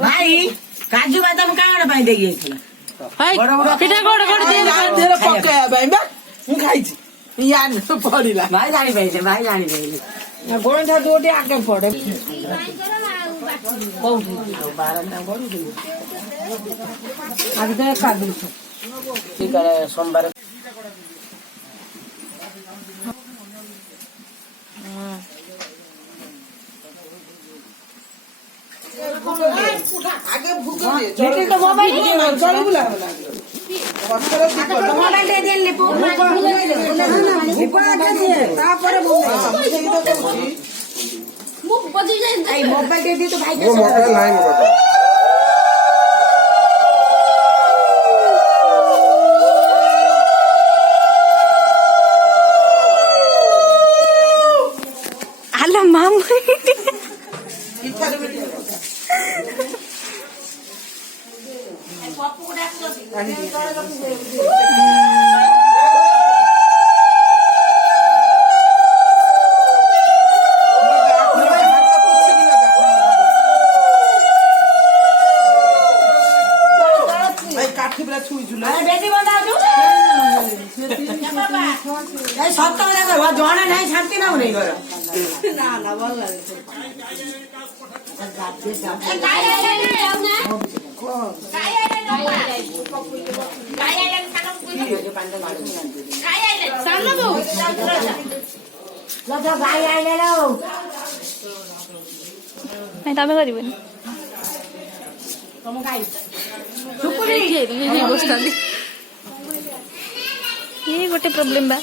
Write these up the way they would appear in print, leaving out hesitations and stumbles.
भाई काजू बादाम काण पाई देई गेथिला पिठा गोड़ गोड़ दिए पकेया भाई बा मु खाइछि यार पड़िला भाई जानी पाइछे भाई जानी पाइले गोणठा दोटे आगे पड़े कोठी बारना बड़ी आगे तो कादू ठीक है सोमवार आगे भूख दे लेकिन तो मोबाइल चल बुला मोबाइल दे देन ले मोबाइल दे दी तो भाई वो मोबाइल नहीं मोबाइल हेलो मामू काठी बेला छुई झुला बेटी बंदा छु ए सत्ता रे जणा नाही शांति ना नहीं कर ना ना भल लागे भाई आइले लो नहीं तमें करिबनी तुम गाई ये गोटे प्रॉब्लम बा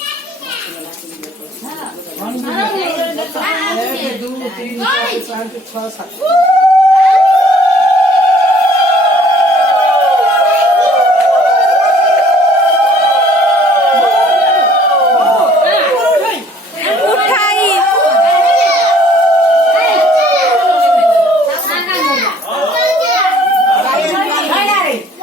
1 2 3 4 5 6 7